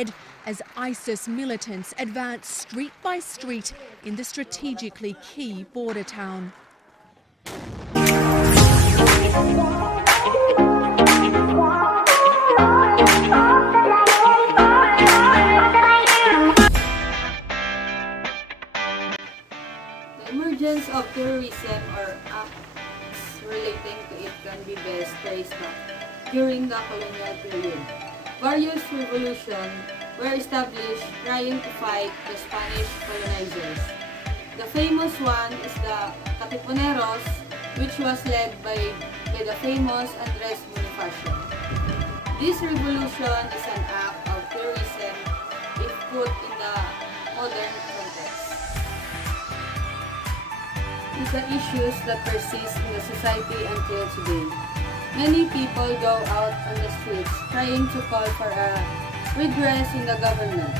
ahead as ISIS militants advance street by street in the strategically key border town. The emergence of terrorism or acts relating to it can be best traced back during the colonial period. Various revolutions were established trying to fight the Spanish colonizers. The famous one is the Katipuneros, which was led by the famous Andres Bonifacio. This revolution is an act of terrorism if put in the modern context. With the issues that persist in the society until today. Many people go out on the streets trying to call for a redress in the government.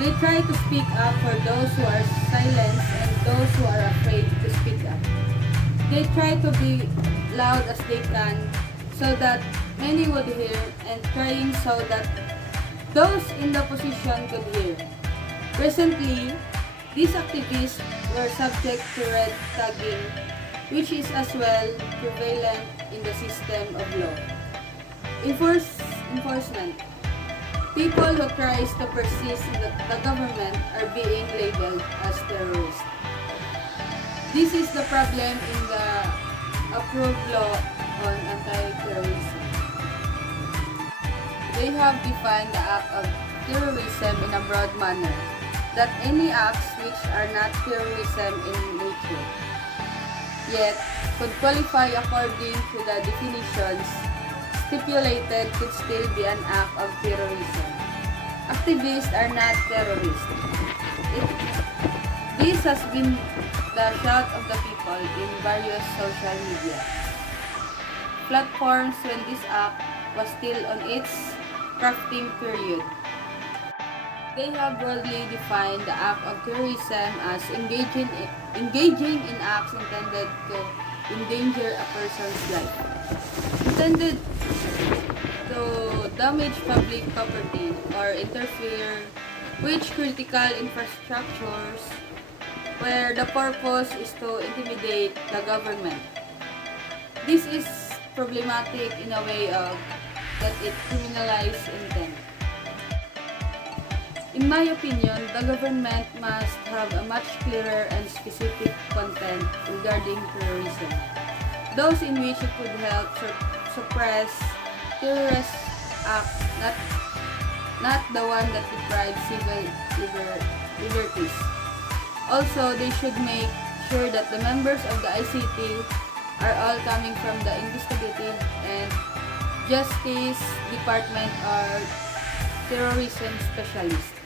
They try to speak up for those who are silenced and those who are afraid to speak up. They try to be loud as they can so that many would hear and trying so that those in the position could hear. Recently, these activists were subject to red tagging, which is as well prevalent in the system of law. Enforcement. People who tries to persist in the government are being labeled as terrorists. This is the problem in the approved law on anti-terrorism. They have defined the act of terrorism in a broad manner, that any acts which are not terrorism in nature, yet could qualify according to the definitions stipulated could still be an act of terrorism. Activists are not terrorists. This has been the shout of the people in various social media platforms when this act was still on its crafting period. They have broadly defined the act of terrorism as engaging in acts intended to endanger a person's life, intended to damage public property or interfere with critical infrastructures where the purpose is to intimidate the government. This is problematic in a way of that it criminalizes intent. In my opinion, the government must have a much clearer and specific content regarding terrorism. Those in which it would help suppress terrorist acts, not the one that deprives civil liberties. Also, they should make sure that the members of the ICT are all coming from the investigative and justice department or terrorism specialists.